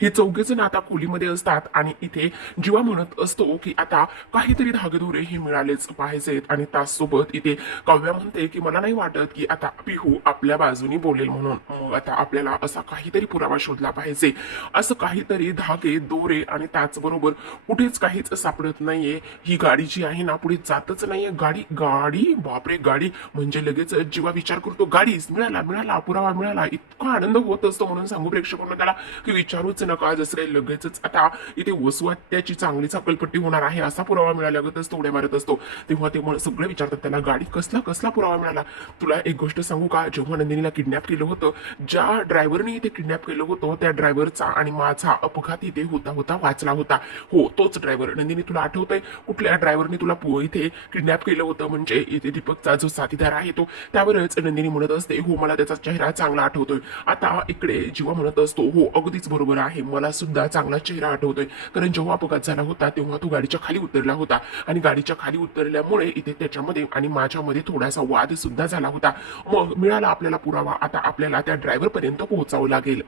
हे चौघेजण आता खोलीमध्ये असतात आणि इथे जीवा म्हणत असतो की आता काहीतरी धागेदोरे हे मिळालेच पाहिजेत आणि त्याचसोबत इथे काव्या म्हणते की मला नाही वाटत की आता पिहू आपल्या बाजूनी बोलेल म्हणून मग आता आपल्याला असा काहीतरी पुरावा शोधला पाहिजे. असं काहीतरी धागे दोरे आणि त्याचबरोबर कुठेच काहीच सापडत नाहीये. ही गाडी जी आहे ना पुढे जातच नाहीये. गाडी गाडी बापरे गाडी म्हणजे लगेच जीवा विचार करतो गाडीच मिळाला मिळाला पुरावा मिळाला. इतका आनंद होत असतो म्हणून सांगू प्रेक्षकांना त्याला की विचारूच नका. जसं काही लगेचच आता इथे वसुहत्याची चांगलीच अकलपट्टी होणार आहे असा पुरावा मिळाल्यागतच तो उड्या मारत असतो. तेव्हा ते सगळे विचारतात त्याला गाडी कसला कसला पुरावा मिळाला. तुला एक गोष्ट सांगू का, जेव्हा नंदिनीला किडनॅप केलं होतं, ज्या ड्रायव्हरने इथे किडनॅप केलं होतं त्या ड्रायव्हरचा आणि माझा अपघात इथे होता होता वाचला होता. हो तोच ड्रायव्हर. नंदिनी तुला आठवतंय कुठल्या ड्रायव्हरने तुला इथे किडनॅप केलं होतं म्हणजे इथे दीपकचा जो साथीदार आहे तो. त्यावरच नंदिनी म्हणत असते हो मला त्याचा चेहरा चांगला आठवतोय. आता इकडे जीवा म्हणत असतो हो अगदीच बरोबर आहे मला सुद्धा चांगला चेहरा आठवतोय कारण जेव्हा अपघात झाला होता तेव्हा तो गाडीच्या खाली उतरला होता आणि गाडीच्या खाली उतरल्यामुळे इथे त्याच्यामध्ये आणि माझ्यामध्ये थोडासा वाद सुद्धा झाला होता. मग मिळाला आपल्याला पुरावा. आता आपल्याला त्या ड्रायव्हर पर्यंत पोहोचावं लागेल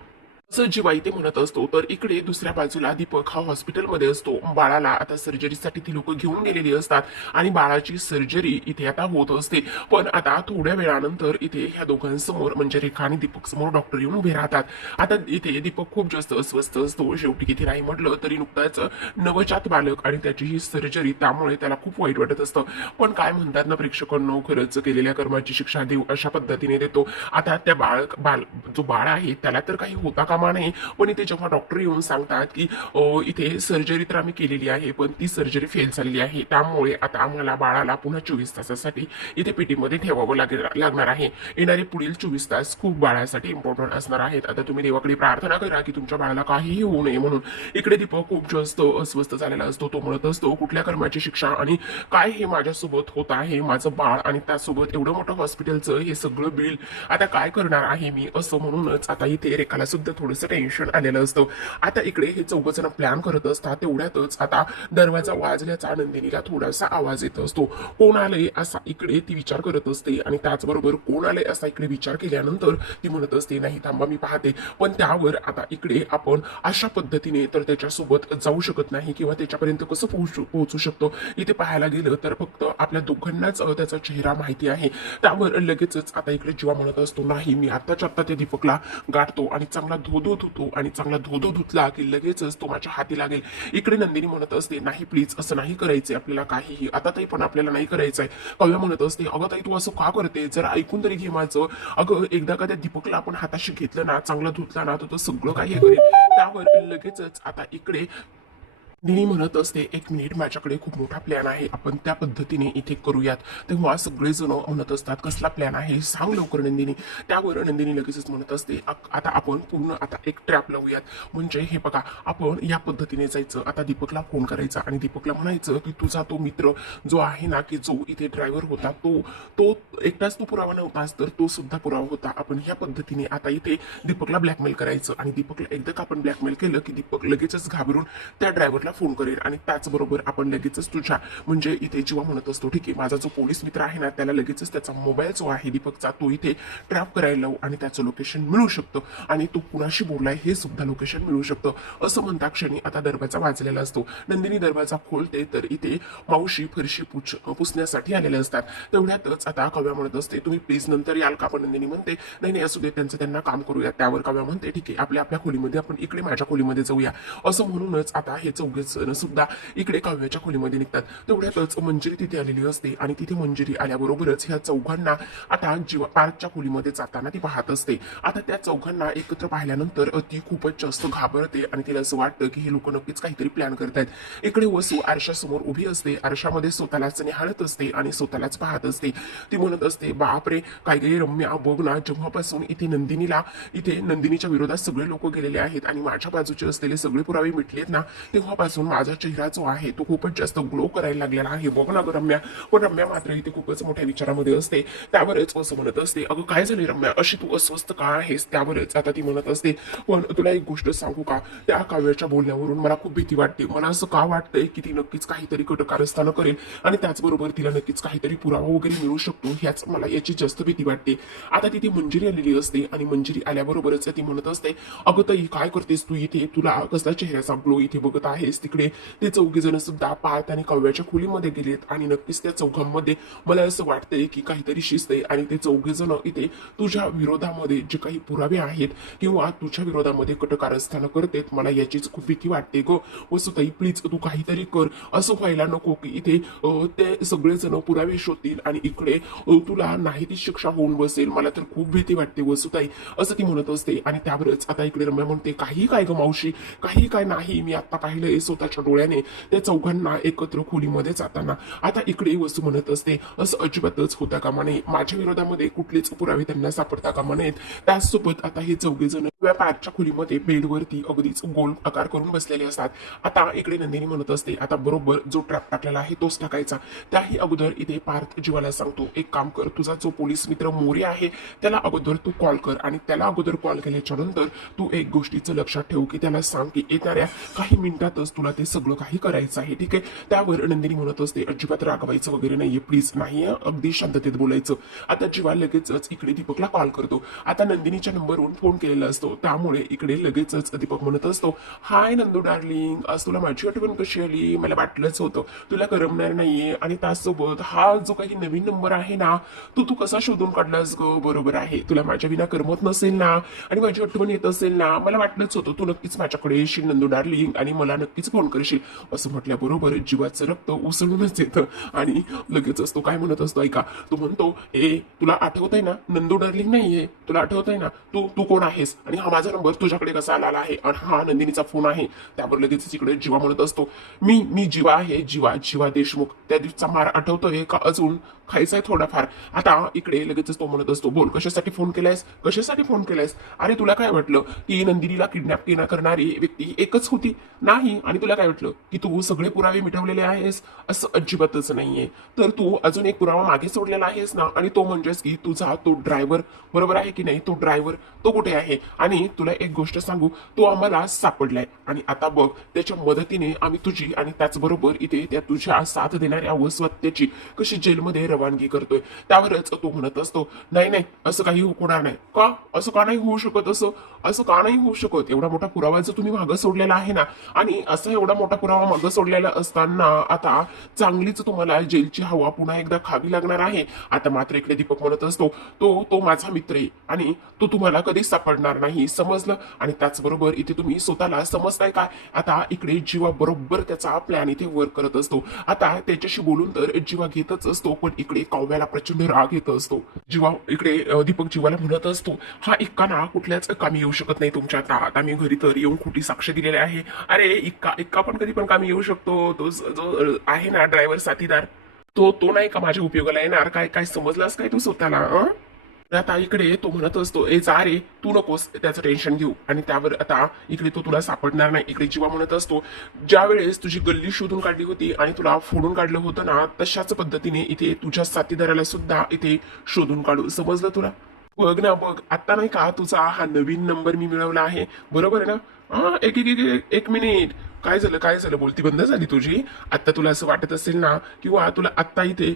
असं जीवा इथे म्हणत असतो. तर इकडे दुसऱ्या बाजूला दीपक हा हॉस्पिटलमध्ये असतो. बाळाला आता सर्जरीसाठी ती लोक घेऊन गेलेली असतात आणि बाळाची सर्जरी इथे आता होत असते. पण आता थोड्या वेळानंतर इथे ह्या दोघांसमोर म्हणजे रेखा आणि दीपक समोर डॉक्टर येऊन उभे राहतात. आता इथे दीपक खूप जास्त अस्वस्थ असतो. शेवटी किती नाही म्हटलं तरी नुकताच नवजात बालक आणि त्याची ही सर्जरी त्यामुळे त्याला खूप वाईट वाटत असतं. पण काय म्हणतात ना प्रेक्षकांनो खरंच केलेल्या कर्माची शिक्षा देऊ अशा पद्धतीने देतो. आता त्या जो बाळ आहे त्याला तर काही होता कामा नाही. पण इथे जेव्हा डॉक्टर येऊन सांगतात की इथे सर्जरी तर आम्ही केलेली आहे पण ती सर्जरी फेल झालेली आहे त्यामुळे आता आम्हाला बाळाला पुन्हा 24 तासासाठी इथे पेटीमध्ये ठेवावं लागणार आहे. येणारे पुढील 24 तास खूप बाळासाठी इम्पॉर्टंट असणार आहेत. आता तुम्ही देवाकडे प्रार्थना करा की तुमच्या बाळाला काहीही होऊ नये म्हणून. इकडे दीपक खूप जास्त अस्वस्थ झालेला असतो. तो म्हणत असतो कुठल्या कर्माची शिक्षा आणि काय हे माझ्यासोबत होत आहे. माझं बाळ आणि त्यासोबत एवढं मोठं हॉस्पिटलचं हे सगळं बिल आता काय करणार आहे मी असं म्हणूनच आता इथे रेखाला सुद्धा थोडंसं टेन्शन आलेलं असतं. आता इकडे हे चौघजण प्लॅन करत असतात. तेवढ्यातच आता दरवाजा वाजल्याचा नंदिनीला थोडासा आवाज येत असतो. कोण आलंय असा इकडे ती विचार करत असते आणि त्याचबरोबर कोण आलंय असा इकडे विचार केल्यानंतर ती म्हणत असते नाही थांबा मी पाहते. पण त्यावर आता इकडे आपण अशा पद्धतीने तर त्याच्यासोबत जाऊ शकत नाही किंवा त्याच्यापर्यंत कसं पोहोचू शकतो. इथे पाहायला गेलं तर फक्त आपल्या दोघांनाच त्याचा चेहरा माहिती आहे. त्यावर लगेचच आता इकडे जीवा म्हणत असतो नाही मी आत्ताच्या आत्ता त्या दीपकला गाठतो आणि चांगला धोधो धुतो आणि चांगला धोधो धुतला की लगेचच तो माझ्या हाती लागेल. इकडे नंदिनी म्हणत असते नाही प्लीज असं नाही करायचंय आपल्याला काहीही आता ताई पण आपल्याला नाही करायचंय. काव्या म्हणत असते अगं ताई तू असं का करते जरा ऐकून तरी घे माझं. अगं एकदा का त्या दीपकला आपण हाताशी घेतलं ना चांगला धुतला ना तर सगळं काही करेल. त्यावर लगेचच आता इकडे निनी म्हणत असते एक मिनिट माझ्याकडे खूप मोठा प्लॅन आहे आपण त्या पद्धतीने इथे करूयात. तेव्हा सगळेजण म्हणत असतात कसला प्लॅन आहे सांग लवकर नंदिनी. त्यावर नंदिनी लगेचच म्हणत असते आता आपण पूर्ण आता एक ट्रॅप लावूयात म्हणजे हे बघा आपण या पद्धतीने जायचं. आता दीपकला फोन करायचा आणि दीपकला म्हणायचं की तुझा तो मित्र जो आहे ना की जो इथे ड्रायव्हर होता तो तो एकटाच तो पुरावा नव्हताच तर तो सुद्धा पुरावा होता. आपण ह्या पद्धतीने आता इथे दीपकला ब्लॅकमेल करायचं आणि दीपकला एकदा का आपण ब्लॅकमेल केलं की दीपक लगेचच घाबरून त्या ड्रायव्हरला फोन करेल आणि त्याचबरोबर आपण लगेचच तुझ्या म्हणजे इथे जीवा म्हणत असतो ठीक आहे माझा जो पोलीस मित्र आहे ना त्याला लगेचच त्याचा मोबाईल जो आहे दीपकचा तो इथे ट्रॅप करायला लावू आणि त्याचं लोकेशन मिळू शकतं आणि तो कुणाशी बोललाय हे सुद्धा लोकेशन मिळू शकतं. असं म्हणता क्षणी आता दरवाजा वाजलेला असतो. नंदिनी दरवाजा खोलते तर इथे मावशी फरशी पुसण्यासाठी आलेले असतात. तेवढ्यातच आता काव्या म्हणत असते तुम्ही प्लीज नंतर याल का. पण नंदिनी म्हणते नाही नाही असू दे त्यांचं त्यांना काम करूया. त्यावर काव्या म्हणते ठीक आहे आपल्या आपल्या खोलीमध्ये आपण इकडे माझ्या खोलीमध्ये जाऊया. असं म्हणूनच आता हे चौघेच सुद्धा इकडे काव्याच्या खोलीमध्ये निघतात. तेवढ्यातच मंजिरी तिथे आलेली असते आणि तिथे मंजिरी आल्याबरोबरच ह्या चौघांना आता जीवा पार्कच्या खोलीमध्ये जाताना ती पाहत असते. आता त्या चौघांना एकत्र पाहिल्यानंतर ती खूपच जास्त घाबरते आणि तिला असं वाटतं की हे लोक नक्कीच काहीतरी प्लॅन करतायत. इकडे वसू आरशासमोर उभी असते. आरशामध्ये स्वतःलाच निहाळत असते आणि स्वतःलाच पाहत असते. ती म्हणत असते बापरे काय गे रम्या बघ ना जेव्हापासून इथे नंदिनीच्या विरोधात सगळे लोक गेलेले आहेत आणि माझ्या बाजूचे असलेले सगळे पुरावे मिटलेत ना तेव्हापासून आल्यापासून माझा चेहरा जो आहे तो खूपच जास्त ग्लो करायला लागलेला आहे बघ ना ग रम्या. पण रम्या मात्र इथे खूपच मोठ्या विचारामध्ये असते. त्यावरच असं म्हणत असते, अगं काय झाले रम्या, अशी तू अस्वस्थ का आहेस? त्यावरच आता ती म्हणत असते, पण तुला एक गोष्ट सांगू का, त्या काव्याच्या बोलण्यावरून मला खूप भीती वाटते. मला असं का वाटतंय की ती नक्कीच काहीतरी कटकारस्थानं करेल आणि त्याचबरोबर तिला नक्कीच काहीतरी पुरावा वगैरे मिळू शकतो, ह्याच मला याची जास्त भीती वाटते. आता तिथे मंजिरी आलेली असते आणि मंजिरी आल्याबरोबरच ती म्हणत असते, अगं ताई काय करतेस तू इथे, तुला कसला चेहऱ्याचा ग्लो इथे बघत आहेस? तिकडे ते चौघे जण सुद्धा पाहत आणि काव्याच्या खोलीमध्ये गेलेत आणि नक्कीच त्या चौघांमध्ये मला असं वाटतंय की काहीतरी शिस्त आहे आणि ते चौघे जण इथे तुझ्या विरोधामध्ये जे काही पुरावे आहेत किंवा तुझ्या विरोधामध्ये कटकारस्थानं करतेत. मला याचीच खूप भीती वाटते ग वसुताई, प्लीज तू काहीतरी कर. असं व्हायला नको की इथे ते सगळेजण पुरावे शोधतील आणि इकडे तुला नाही ती शिक्षा होऊन बसेल. मला तर खूप भीती वाटते वसुताई, असं ती म्हणत असते. आणि त्यावरच आता इकडे रम्या म्हणते, काही काय ग मावशी, काही काय नाही, मी आता पाहिलंय स्वतःच्या डोळ्याने त्या चौघांना एकत्र खोलीमध्ये जाताना. आता इकडे वसू म्हणत असते, असं अजिबातच होता कामा नये, माझ्या विरोधामध्ये कुठलेच पुरावे त्यांना सापडता कामा नयेत. त्याचसोबत आता हे चौघे जण पार्कच्या खोलीमध्ये बेडवरती अगदीच गोल आकार करून बसलेले असतात. आता इकडे नंदिनी म्हणत असते, आता बरोबर जो ट्रॅप टाकलेला आहे तोच टाकायचा. त्याही अगोदर इथे पार्थ जीवाला सांगतो, एक काम कर, तुझा जो पोलीस मित्र मोरे आहे त्याला अगोदर तू कॉल कर आणि त्याला अगोदर कॉल केल्याच्या नंतर तू एक गोष्टीचं लक्षात ठेव की त्याला सांग की येणाऱ्या काही मिनिटातच तुला ते सगळं काही करायचं आहे, ठीक आहे? त्यावर नंदिनी म्हणत असते, अजिबात रागवायचं वगैरे नाहीये, प्लीज नाही, अगदी शांततेत बोलायचं. आता जीवा लगेचच इकडे दीपकला कॉल करतो. आता नंदिनीच्या नंबरवरून फोन केलेला असतो, त्यामुळे इकडे लगेचच दीपक म्हणत असतो, हाय नंदू डार्लिंग, आज तुला माझी आठवण कशी आली? मला वाटलंच होतं तुला करमणार नाहीये आणि त्याचसोबत हा जो काही नवीन नंबर आहे ना तू तू कसा शोधून काढलास ग? बरोबर आहे, तुला माझ्या विना करमत नसेल ना आणि माझी आठवण येत असेल ना, मला वाटलंच होतं तू नक्कीच माझ्याकडे येशील नंदू डार्लिंग आणि मला नक्कीच फोन करशील. असं म्हटल्याबरोबर जीवाचं रक्त उसळूनच येतं आणि लगेचच तो काय म्हणत असतो ऐका, तो म्हणतो, ए तुला आठवत आहे ना नंदू डार्लिंग नाहीये, तुला आठवत आहे ना तू तू कोण आहेस आणि हा माझा नंबर तुझ्याकडे कसा आला आहे आणि हा नंदिनीचा फोन आहे? त्यावर लगेच इकडे जीवा म्हणत असतो, मी मी जीवा आहे, जीवा जीवा देशमुख. त्या दिवसाचा मार आठवतोय का अजून? खायचाय थोडाफार. आता इकडे लगेचच तो म्हणत असतो, बोल कशासाठी फोन केलायस, कशासाठी फोन केलायस? अरे तुला काय वाटलं की नंदिनीला किडनॅप करणारी व्यक्ती एकच होती? नाही. आणि तुला काय वाटलं की तू सगळे पुरावे मिटवलेले आहेस? असं अजिबातच नाहीये. तर तू अजून एक पुरावा मागे सोडलेला आहेस ना, आणि तो म्हणजेच की तुझा तो ड्रायव्हर, बरोबर आहे की नाही? तो ड्रायव्हर तो कुठे आहे? आणि तुला एक गोष्ट सांगू, तो आम्हाला सापडलाय आणि आता बघ त्याच्या मदतीने आम्ही तुझी आणि त्याचबरोबर इथे त्या तुझ्या साथ देणाऱ्या वसवत्याची कशी जेलमध्ये रवानगी करतोय. त्यावरच तो म्हणत असतो, नाही नाही असं काही होणार नाही. का? असं का नाही होऊ शकत? असं का नाही होऊ शकत? एवढा मोठा पुरावा जर तुम्ही मागं सोडलेला आहे ना, आणि असं एवढा मोठा पुरावा मागं सोडलेला असताना आता चांगलीच तुम्हाला जेलची हवा पुन्हा एकदा खावी लागणार आहे. आता मात्र इकडे दीपक म्हणत असतो, तो तो माझा मित्र आहे आणि तो तुम्हाला कधीच सापडणार नाही, समजलं? आणि त्याचबरोबर इथे तुम्ही स्वतःला समजताय काय? आता इकडे जीवा बरोबर त्याचा प्लॅन इथे वर्क करत असतो. आता त्याच्याशी बोलून तर जीवा घेतच असतो, पण इकडे काव्याला प्रचंड राग येत असतो. जीवा इकडे दीपक जीवाला म्हणत असतो, हा इक्का ना कुठल्याच कामी येऊ शकत नाही तुमच्या. आता मी घरी तर येऊन खोटी साक्ष दिलेली आहे. अरे इक्का इक्का पण कधी पण कामी येऊ शकतो. तो जो आहे ना ड्रायव्हर साथीदार, तो तो नाही का माझ्या उपयोगाला येणार? काय काय समजलास काय तू स्वतःला? आता इकडे तो म्हणत असतो, ए जा रे, तू नकोस त्याचं टेन्शन घेऊ. आणि त्यावर आता इकडे तो तुला सापडणार नाही. इकडे जीवा म्हणत असतो, ज्या वेळेस तुझी गल्ली शोधून काढली होती आणि तुला फोडून काढलं होतं ना, तशाच पद्धतीने इथे तुझ्या साथीदाराला सुद्धा इथे शोधून काढू, समजलं तुला? बघ ना बघ, आता नाही का तुझा हा नवीन नंबर मी मिळवला आहे, बरोबर आहे ना? हा एक एक एक एक मिनिट, काय झालं काय झालं? बोलती बंद झाली तुझी? आता तुला असं वाटत असेल ना, किंवा तुला आत्ता इथे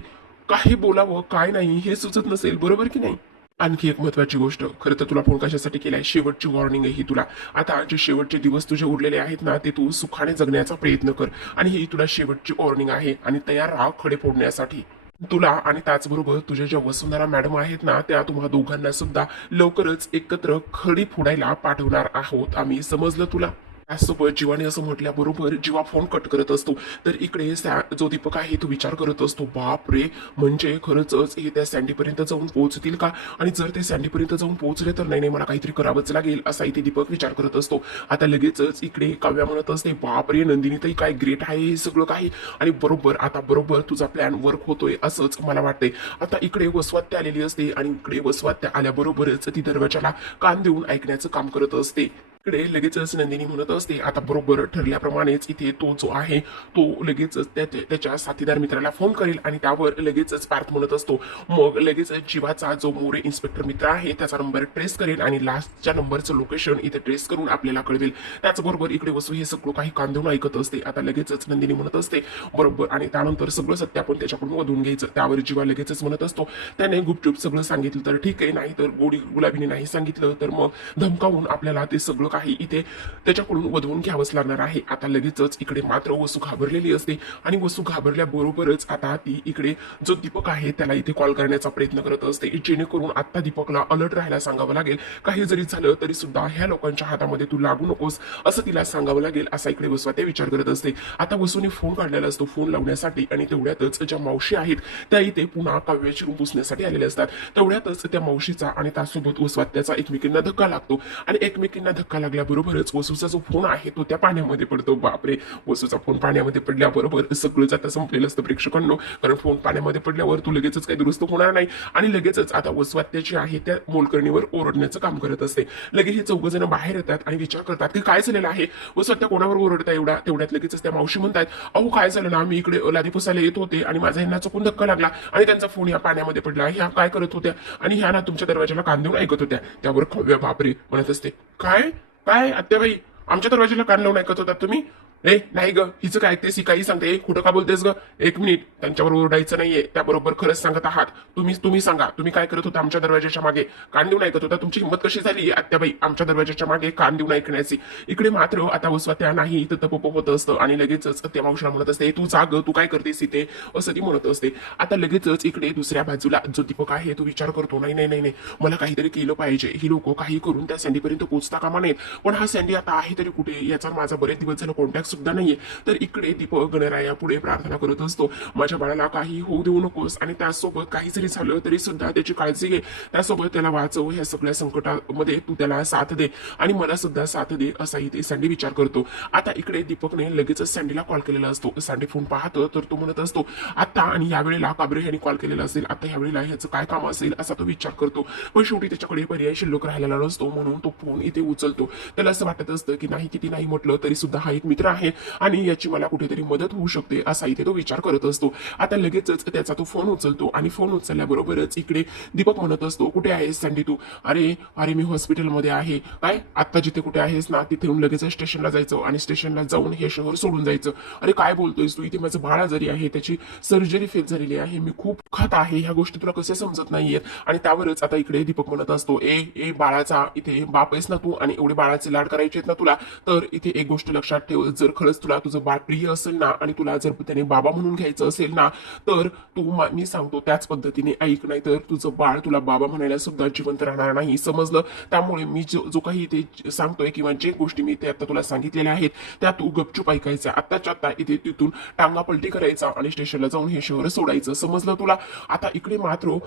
काही बोलावं काय नाही हे सुचत नसेल, बरोबर की नाही? आणखी एक महत्वाची गोष्ट, खरं तर तुला फोन कशासाठी केलाय, शेवटची वॉर्निंग आहे ही तुला. आता जे शेवटचे दिवस तुझे उरलेले आहेत ना, ते तू सुखाने जगण्याचा प्रयत्न कर आणि ही तुला शेवटची वॉर्निंग आहे. आणि तयार राहा खडे फोडण्यासाठी तुला. आणि त्याचबरोबर तुझ्या ज्या वसुंधरा मॅडम आहेत ना, त्या तुम्हा दोघांना सुद्धा लवकरच एकत्र खडी फोडायला पाठवणार आहोत आम्ही, समजलं तुला? त्याचसोबत जीवाने असं म्हटल्याबरोबर जीवा फोन कट करत असतो. तर इकडे जो दीपक आहे तो विचार करत असतो, बाप रे, म्हणजे खरंच हे त्या सँडीपर्यंत जाऊन पोहोचतील का? आणि जर ते सँडीपर्यंत जाऊन पोहोचले तर नाही नाही मला काहीतरी करावंच लागेल, असा इथे दीपक विचार करत असतो. आता लगेचच इकडे काव्या म्हणत असते, बाप रे नंदिनी ताई काय ग्रेट आहे हे सगळं काही, आणि बरोबर आता बरोबर तुझा प्लॅन वर्क होतोय असंच मला वाटतंय. आता इकडे वसवात्या आलेली असते आणि इकडे वसवात्या आल्याबरोबरच ती दरवाजाला कान देऊन ऐकण्याचं काम करत असते. इकडे लगेचच नंदिनी म्हणत असते आता बरोबर ठरल्याप्रमाणेच इथे तो जो आहे तो लगेचच त्याच्या साथीदार मित्राला फोन करेल आणि त्यावर लगेचच पार्थ म्हणत असतो मग लगेचच जीवाचा जो मोरे इन्स्पेक्टर मित्र आहे त्याचा नंबर ट्रेस करेल आणि लास्टच्या नंबरचं लोकेशन इथे ट्रेस करून आपल्याला कळवेल. त्याचबरोबर इकडे वसू हे सगळं काही कांदून ऐकत असते. आता लगेचच नंदिनी म्हणत असते बरोबर आणि त्यानंतर सगळं सत्य आपण त्याच्याकडून वधून घ्यायचं. त्यावर जीवा लगेचच म्हणत असतो त्याने गुपचूप सगळं सांगितलं तर ठीक आहे, नाही तर गोडी गुलाबीने नाही सांगितलं तर मग धमकावून आपल्याला ते सगळं काही इथे त्याच्याकडून वधवून घ्यावंच लागणार आहे. आता लगेचच इकडे मात्र वसू घाबरलेली असते आणि वसू घाबरल्याबरोबरच आता ती इकडे जो दीपक आहे त्याला इथे कॉल करण्याचा प्रयत्न करत असते जेणेकरून आता दीपकला अलर्ट राहायला सांगावं लागेल. काही जरी झालं तरी सुद्धा ह्या लोकांच्या हातामध्ये तू लागू नकोस असं तिला सांगावं लागेल असा इकडे वसू ते विचार करत असते. आता वसूने फोन काढलेला असतो फोन लावण्यासाठी आणि तेवढ्यातच ज्या मावशी आहेत त्या इथे पुन्हा काव्याची रूम पुसण्यासाठी आलेल्या असतात. तेवढ्यातच त्या मावशीचा आणि त्यासोबत वसवात्याचा एकमेकींना धक्का लागतो आणि एकमेकींना धक्का लागल्याबरोबरच वसूचा जो फोन आहे तो त्या पाण्यामध्ये पडतो. बापरे, वसूचा फोन पाण्यामध्ये पडल्याबरोबर सगळंच आता संपलेलं असतं प्रेक्षकांनो, कारण फोन पाण्यामध्ये पडल्यावर तू लगेचच काही दुरुस्त होणार नाही आणि लगेचच आता वसवात्याची आहे त्या मोलकर्णीवर ओरडण्याचं काम करत असते. लगेच हे चौघ जण बाहेर येतात आणि विचार करतात की काय झालेलं आहे, वसवात्या कोणावर ओरडता एवढा. तेवढ्यात लगेचच त्या मावशी म्हणतात अहो काय झालं ना, मी इकडे लादी पुसायला येत होते आणि माझा ह्यांना चुकून धक्का लागला आणि त्यांचा फोन या पाण्यामध्ये पडला. ह्या काय करत होत्या आणि ह्या ना तुमच्या दरवाजाला कान देऊन ऐकत होत्या. त्यावर खव्या बापरे म्हणत असते काय काय आत्याबाई आमच्या दरवाजाला कान लावून ऐकत होता तुम्ही? ए नाही ग, हिचं काय ते काही सांगते, खोटं का बोलतेस ग? एक मिनिट, त्यांच्यावर ओरडायचं नाहीये, त्याबरोबर खरंच सांगत आहात. तुम्ही सांगा तुम्ही काय करत होता आमच्या दरवाजाच्या मागे कान देऊन ऐकत होता? तुमची हिंमत कशी झाली आत्याबाई आमच्या दरवाजाच्या मागे कान देऊन ऐकण्याची? इकडे मात्र आता वसवात्या नाही तर तपप होत असतं आणि लगेचच त्या मावशीला म्हणत असते तू जाग, तू काय करतेस इथे असं ती म्हणत असते. आता लगेचच इकडे दुसऱ्या बाजूला जो दीपक आहे तो विचार करतो नाही नाही नाही नाही, मला काहीतरी केलं पाहिजे. ही लोक काही करून त्या सँडीपर्यंत पोहोचता कामा नयेत. पण हा सँडी आता आहे तरी कुठे, याचा माझा बरेच दिवस झाला कॉन्टॅक्ट सुद्धा नाहीये. तर इकडे दीपक गणराया पुढे प्रार्थना करत असतो माझ्या बाळाला काही होऊ देऊ नकोस आणि त्यासोबत काही जरी झालं तरी सुद्धा त्याची काळजी घे, त्यासोबत त्याला वाचव, ह्या सगळ्या संकटामध्ये तू त्याला साथ दे आणि मला सुद्धा साथ दे असा इथे सँडी विचार करतो. आता इकडे दीपकने लगेचच सँडीला कॉल केलेला असतो. सँडी फोन पाहतो तर तो म्हणत असतो आता आणि यावेळेला काबरे यांनी कॉल केलेला असेल, आता यावेळेला ह्याचं काय काम असेल असा तो विचार करतो. पण शेवटी त्याच्याकडे पर्याय शिल्लक राहिलेला नसतो म्हणून तो फोन इथे उचलतो. त्याला असं वाटत असतं की नाही किती नाही म्हटलं तरी सुद्धा हा एक मित्र आहे आणि याची मला कुठेतरी मदत होऊ शकते असा इथे तो विचार करत असतो. आता लगेचच त्याचा तो फोन उचलतो आणि फोन उचलल्याबरोबरच इकडे दीपक म्हणत असतो कुठे आहेस सँडी तू? अरे अरे मी हॉस्पिटलमध्ये आहे. काय आता जिथे कुठे आहेस ना तिथे लगेच स्टेशनला जायचं आणि स्टेशनला जाऊन हे शहर सोडून जायचं. अरे काय बोलतोयस तू, इथे माझं बाळ आजारी आहे, त्याची सर्जरी फेल झालेली आहे, मी खूप खात आहे, ह्या गोष्टी तुला कसे समजत नाहीयेत? आणि त्यावरच आता इकडे दीपक म्हणत असतो ए ए बाळाचा इथे बाप आहेस ना तू आणि एवढे बाळाचे लाड करायचे आहेत ना तुला, तर इथे एक गोष्ट लक्षात ठेव, जर खरंच तुला तुझं बाळ प्रिय असेल ना आणि तुला जर त्याने बाबा म्हणून घ्यायचं असेल ना तर तू मी सांगतो त्याच पद्धतीने ऐक, नाही तर तुझं बाळ तुला बाबा म्हणायला सुद्धा जिवंत राहणार नाही, समजलं? त्यामुळे मी जो काही इथे सांगतोय किंवा जे गोष्टी मी इथे आता तुला सांगितलेल्या आहेत त्या तू गपचूप ऐकायच्या, आत्ताच्या आता इथे तिथून टांगा पलटी करायचा आणि स्टेशनला जाऊन हे शहर सोडायचं, समजलं तुला? आता इकडे मात्र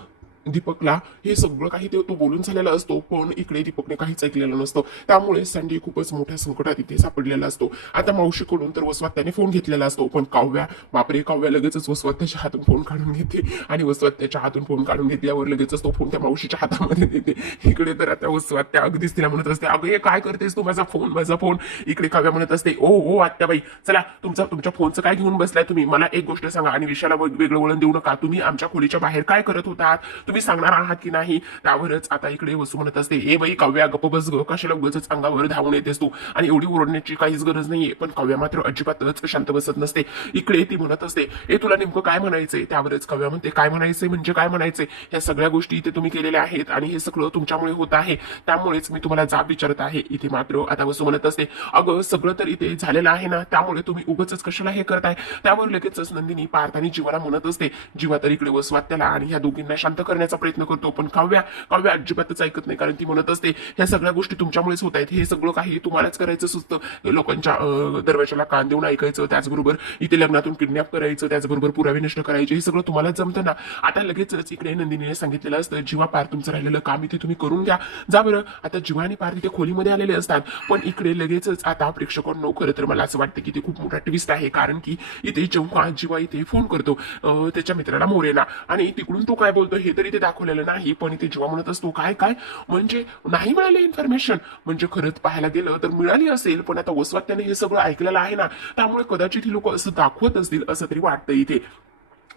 दीपकला हे सगळं काही तो बोलून झालेला असतो पण इकडे दीपकने काहीच ऐकलेलं नसतं. त्यामुळे सँडी खूपच मोठ्या संकटात इथे सापडलेला असतो. आता मावशीकडून तर वसवात्याने फोन घेतलेला असतो पण काव्या बापरे, काव्या लगेचच वसवात्याच्या हातून फोन काढून घेते आणि वसवात्याच्या हातून फोन काढून घेतल्यावर लगेचच तो फोन त्या मावशीच्या हातामध्ये देते. इकडे तर आता वसवात्या अगदीच तिला म्हणत असते अगं हे काय करतेस तू, माझा फोन. इकडे काव्या म्हणत असते ओ आत्याबाई चला तुमच्या फोनचं काय घेऊन बसलाय तुम्ही, मला एक गोष्ट सांगा आणि विषयाला वेगळं वळण देऊ नका. तुम्ही आमच्या खोलीच्या बाहेर काय करत होतात, तुम्ही सांगणार आहात की नाही? त्यावरच आता इकडे वसू म्हणत असते ए बाई काव्या गप्प बस ग, कशाला उगाचच अंगावर धावून येतेस तू आणि एवढी ओरडण्याची काहीच गरज नाहीये. पण काव्या मात्र अजिबातच शांत बसत नसते. इकडे ती म्हणत असते ए तुला नेमकं काय म्हणायचंय? त्यावरच काव्या म्हणते काय म्हणायचंय म्हणजे काय म्हणायचंय, ह्या सगळ्या गोष्टी इथे तुम्ही केलेल्या आहेत आणि हे सगळं तुमच्यामुळे होत आहे, त्यामुळेच मी तुम्हाला जाब विचारत आहे. इथे मात्र आता वसू म्हणत असते अगं सगळं तर इथे झालेलं आहे ना, त्यामुळे तुम्ही उगाचच कशाला हे करताय? त्यावर लगेचच नंदिनी पार्थ आणि जीवाला म्हणत असते. जीवा तर इकडे वसवात्याला आणि ह्या दोघींना शांत करण्याचा प्रयत्न करतो पण काव्या अजिबातच ऐकत नाही, कारण ती म्हणत असते ह्या सगळ्या गोष्टी तुमच्यामुळेच होत आहेत, हे सगळं काही तुम्हालाच करायचं सुचतं, लोकांच्या दरवाजाला कान देऊन ऐकायचं, त्याचबरोबर इथे लग्नातून किडनॅप करायचं, त्याचबरोबर पुरावे नष्ट करायचे, हे सगळं तुम्हालाच जमतं ना. आता लगेचच इकडे नंदिनीने सांगितलेलं असतं जीवा पार्थ तुमचं राहिलेलं काम इथे तुम्ही करून घ्या, जा बरं. आता जीवा आणि पार्थ इथे खोलीमध्ये आलेले असतात पण इकडे लगेचच आता प्रेक्षकांनो खरं तर मला असं वाटतं की ते खूप मोठा ट्विस्ट आहे, कारण की इथे जेव्हा जीवा इथे फोन करतो त्याच्या मित्राला मोरेला आणि तिकडून तो काय बोलतो हे तरी इथे दाखवलेलं नाही, पण इथे जेव्हा म्हणत असतो काय काय म्हणजे नाही मिळाली इन्फॉर्मेशन, म्हणजे खरंच पाहायला गेलं तर मिळाली असेल, पण आता वसवात्याने हे सगळं ऐकलेलं आहे ना, त्यामुळे कदाचित ही लोक असं दाखवत असतील असं तरी वाटतं इथे.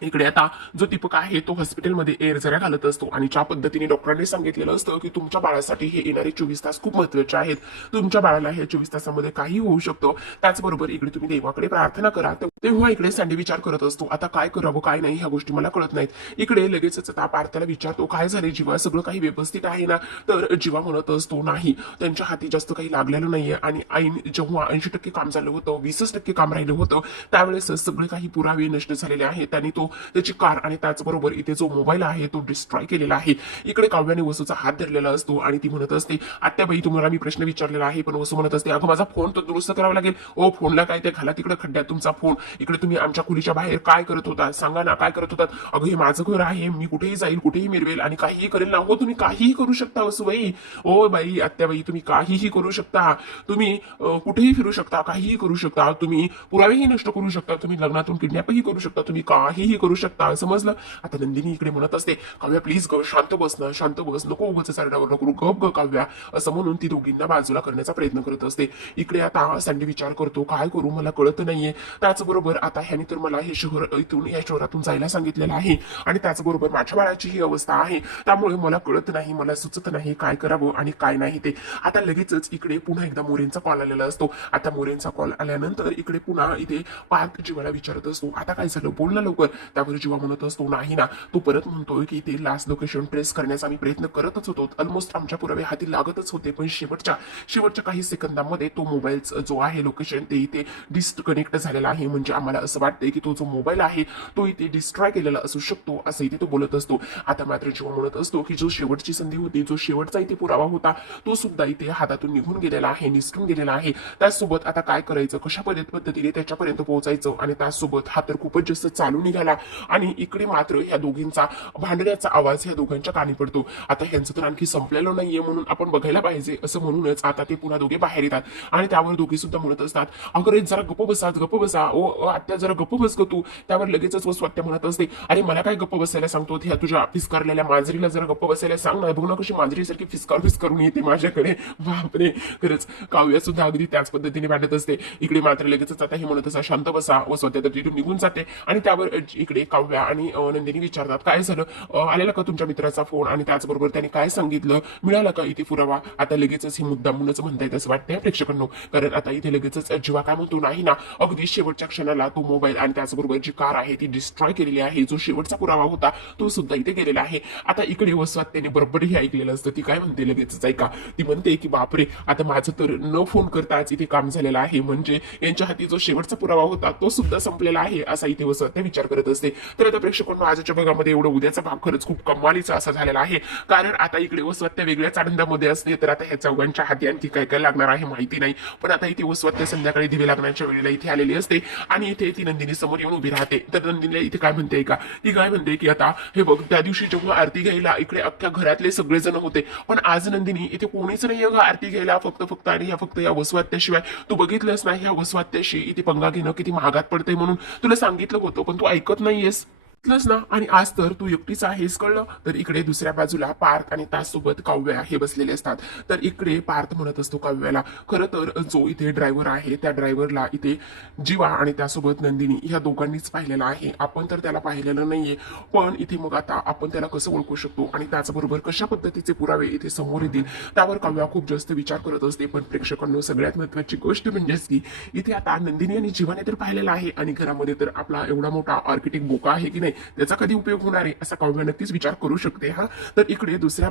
इकडे आता जो दीपक आहे तो हॉस्पिटलमध्ये एअर जरा घालत असतो आणि ज्या पद्धतीने डॉक्टरांनी सांगितलेलं असतं की तुमच्या बाळासाठी हे येणारे 24 तास खूप महत्वाचे आहेत, तुमच्या बाळाला हे 24 तासामध्ये काही होऊ शकतो, त्याचबरोबर इकडे तुम्ही देवाकडे प्रार्थना करा. तेव्हा इकडे सँडी विचार करत असतो आता काय करावं काय नाही ह्या गोष्टी मला कळत नाहीत. इकडे लगेचच आता पार्थाला विचारतो काय झाले जीवा, सगळं काही व्यवस्थित आहे ना, तर जीवा म्हणत असतो नाही, त्यांच्या हाती जास्त काही लागलेलं नाहीये आणि आईन जेव्हा 80% काम झालं होतं, 20% काम राहिलं होतं, त्यावेळेस सगळे काही पुरावे नष्ट झालेले आहेत, त्यांनी तो त्याची कार आणि त्याचबरोबर इथे जो मोबाईल आहे तो डिस्ट्रॉय केलेला आहे. इकडे काव्याने वसूचा हात धरलेला असतो आणि ती म्हणत असते आत्याबाई तुम्हाला मी प्रश्न विचारलेला आहे, पण वसू म्हणत असते अगं माझा फोन तो दुरुस्त करावा लागेल. ओ फोनला काय ते घाला तिकडे खड्ड्यात तुमचा फोन, इकडे तुम्ही आमच्या खोलीच्या बाहेर काय करत होता सांगा ना, काय करत होतात. अगं हे माझं घर आहे, मी कुठेही जाईल कुठेही मिरवेल आणि काहीही करेल ना. हो तुम्ही काहीही करू शकता वसूबाई, ओ बाई आत्याबाई तुम्ही काहीही करू शकता, तुम्ही कुठेही फिरू शकता, काहीही करू शकता, तुम्ही पुरावेही नष्ट करू शकता, तुम्ही लग्नातून किडनॅपही करू शकता, तुम्ही काहीही करू शकता, समजलं. आता नंदिनी इकडे म्हणत असते काव्या प्लीज ग शांत बस ना, शांत बस, नको उगाच सारडावर करू, गप ग काव्या, असं म्हणून ती दोघींना बाजूला करण्याचा प्रयत्न करत असते. इकडे आता सँडी विचार करतो काय करू मला कळत नाहीये, त्याचबरोबर आता ह्यानी तर मला हे शहर इथून या शहरातून जायला सांगितलेलं आहे आणि त्याचबरोबर माझ्या बाळाची ही अवस्था आहे, त्यामुळे मला कळत नाही, मला सुचत नाही काय करावं आणि काय नाही ते. आता लगेचच इकडे पुन्हा एकदा मोरेंचा कॉल आलेला असतो. आता मोरेंचा कॉल आल्यानंतर इकडे पुन्हा इथे पार्थ जीवाला विचारत असतो आता काय झालं बोल ना लवकर. त्यावर जीवा म्हणत असतो नाही ना, तो परत म्हणतोय की ते लास्ट लोकेशन ट्रेस करण्याचा आम्ही प्रयत्न करतच होतो, ऑलमोस्ट आमच्या पुरावे हाती लागतच होते, पण शेवटच्या काही सेकंदामध्ये तो मोबाईलचा जो आहे लोकेशन ते इथे डिस्कनेक्ट झालेला आहे, म्हणजे आम्हाला असं वाटतंय की तो जो मोबाईल आहे तो इथे डिस्ट्रॉय केलेला असू शकतो असं इथे तो बोलत असतो. आता मात्र जीवा म्हणत असतो की जो शेवटची संधी होती, जो शेवटचा इथे पुरावा होता तो सुद्धा इथे हातातून निघून गेलेला आहे, निसटून गेलेला आहे. त्याचसोबत आता काय करायचं, कशा पद्धतीने त्याच्यापर्यंत पोहोचायचं, आणि त्याचसोबत हा तर खूपच जास्त चालू निघाला आणि इकडे मात्र ह्या दोघींचा भांडण्याचा आवाज ह्या दोघांच्या कानी पडतो. आता ह्यांचं तर आणखी संपलेलं नाहीये म्हणून आपण बघायला पाहिजे असं म्हणूनच आता ते पुन्हा दोघे बाहेर येतात आणि त्यावर दोघे सुद्धा म्हणत असतात अगं जरा गप्प बसा ओ आत्या जरा गप्प बस ग तू. त्यावर लगेचच वसवात्या म्हणत असते अरे मला काय गप्प बसायला सांगतो, ह्या तुझ्या फिसकारलेल्या मांजरीला जरा गप्प बसायला सांग ना, बघ ना कशी मांजरीसारखी फिसकारून येते माझ्याकडे. बापरे, खरंच काव्या सुद्धा अगदी त्याच पद्धतीने वाटत असते. इकडे मात्र लगेचच आता हे म्हणत असता शांत बसा, वसवात्या तर तिथून निघून जाते आणि त्यावर इकडे काव्या आणि नंदिनी विचारतात काय झालं, आलेला का तुमच्या मित्राचा फोन, आणि त्याचबरोबर त्याने काय सांगितलं, मिळाला का इथे पुरावा. आता लगेचच ही मुद्दामूनच म्हणता येत असं वाटतंय प्रेक्षकांनो, कारण आता इथे लगेचच जीवा काय म्हणतो नाही ना, अगदी शेवटच्या क्षणाला तो मोबाईल आणि त्याचबरोबर जी कार आहे ती डिस्ट्रॉय केलेली आहे, जो शेवटचा पुरावा होता तो सुद्धा इथे गेलेला आहे. आता इकडे वसवात्याने बरोबर हे ऐकलेलं असतं. ती काय म्हणते लगेचच ऐका, ती म्हणते की बापरे आता माझं तर न फोन करताच इथे काम झालेलं आहे, म्हणजे यांच्या हाती जो शेवटचा पुरावा होता तो सुद्धा संपलेला आहे असा इथे वसवात्या विचार करत असते. तर आता प्रेक्षकांनो आजच्या भागामध्ये एवढं उद्याचा भाग खरंच खूप कमालीचा असा झालेला आहे, कारण आता इकडे वसवात्या वेगळ्याच आनंदामध्ये असते, तर आता ह्या चौघांच्या हाती आणखी काय काय लागणार आहे माहिती नाही, पण आता इथे वसवात्या संध्याकाळी दिवे लागण्याच्या वेळेला इथे आलेली असते आणि इथे ती नंदिनी समोर येऊन उभी राहते. तर नंदिनीला इथे काय म्हणते का, ती काय म्हणते की आता हे बघ त्या दिवशी जेव्हा आरती घ्यायला इकडे अख्ख्या घरातले सगळेजण होते, पण आज नंदिनी इथे कोणीच नाही ग आरती घ्यायला, फक्त आणि फक्त या वसवात्याशिवाय. तू बघितलंस नाही ह्या वसवात्याशी इथे पंगा घेणं किती महागात पडतंय, म्हणून तुला सांगितलं होतं पण तू ऐकत नाहीयेस ना, आणि आज तर तू एकटीच आहेस कळलं. तर इकडे दुसऱ्या बाजूला पार्थ आणि त्याचसोबत काव्या हे बसलेले असतात. तर इकडे पार्थ म्हणत असतो काव्याला खरं तर जो इथे ड्रायव्हर आहे त्या ड्रायव्हरला इथे जीवा आणि त्यासोबत नंदिनी ह्या दोघांनीच पाहिलेलं आहे, आपण तर त्याला पाहिलेलं नाहीये, पण इथे मग आता आपण त्याला कसं ओळखू शकतो आणि त्याचबरोबर कशा पद्धतीचे पुरावे इथे समोर येतील त्यावर काव्या खूप जास्त विचार करत असते. पण प्रेक्षकांनो सगळ्यात महत्वाची गोष्ट म्हणजेच की इथे आता नंदिनी आणि जीवाने तर पाहिलेलं आहे आणि घरामध्ये तर आपला एवढा मोठा आर्किटेक्ट बोका आहे की नाही, त्याचा कधी उपयोग होणार आहे असा काव्य नक्कीच विचार करू शकते. हा तर इकडे दुसऱ्या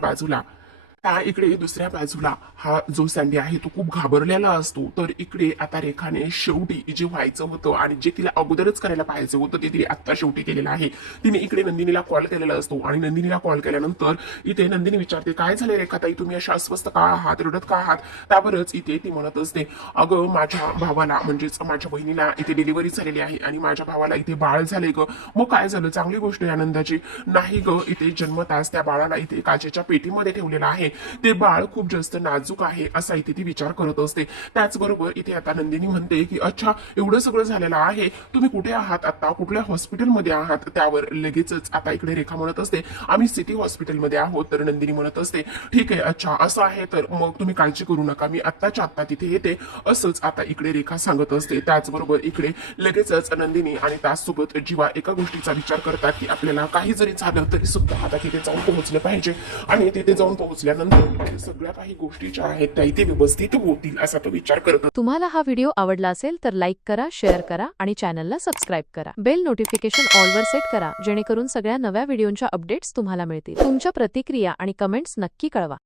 बाजूला हा जो सँडी आहे तो खूप घाबरलेला असतो. तर इकडे आता रेखाने शेवटी जे व्हायचं होतं आणि जे तिला अगोदरच करायला पाहायचं होतं ते तिने आत्ता शेवटी केलेलं आहे. तिने इकडे नंदिनीला कॉल केलेला असतो आणि नंदिनीला कॉल केल्यानंतर इथे नंदिनी विचारते काय झाले रेखाताई, तुम्ही अशा अस्वस्थ का आहात, रडत का आहात. त्यावरच इथे ती म्हणत असते अगं माझ्या भावाला म्हणजेच माझ्या बहिणीला इथे डिलिव्हरी झालेली आहे आणि माझ्या भावाला इथे बाळ झाले ग. मग काय झालं, चांगली गोष्ट आहे आनंदाची. नाही ग, इथे जन्मताच त्या बाळाला इथे काचेच्या पेटीमध्ये ठेवलेला आहे ते बाळ खूप जास्त नाजूक आहे असा इथे ती विचार करत असते. त्याचबरोबर इथे आता नंदिनी म्हणते की अच्छा एवढं सगळं झालेलं आहे, तुम्ही कुठे आहात आता, कुठल्या हॉस्पिटलमध्ये आहात? त्यावर लगेचच आता इकडे रेखा म्हणत असते आम्ही सिटी हॉस्पिटलमध्ये आहोत. तर नंदिनी म्हणत असते ठीक आहे, अच्छा असं आहे तर मग तुम्ही काळजी करू नका, मी आत्ताच्या आत्ता तिथे येते असंच आता इकडे रेखा सांगत असते. त्याचबरोबर इकडे लगेचच नंदिनी आणि त्याचसोबत जीवा एका गोष्टीचा विचार करतात की आपल्याला काही जरी झालं तरी सुद्धा आता तिथे जाऊन पोहोचलं पाहिजे आणि तिथे जाऊन पोहोचल्यानंतर सगळ्या काही गोष्टी ज्या आहेत त्या इथे व्यवस्थित होतील असा तो विचार करत. तुम्हाला हा व्हिडिओ आवडला असेल तर लाईक करा, शेअर करा आणि चॅनलला सबस्क्राईब करा. बेल नोटिफिकेशन ऑलवर सेट करा जेणेकरून सगळ्या नव्या व्हिडिओंच्या अपडेट्स तुम्हाला मिळतील. तुमच्या प्रतिक्रिया आणि कमेंट्स नक्की कळवा.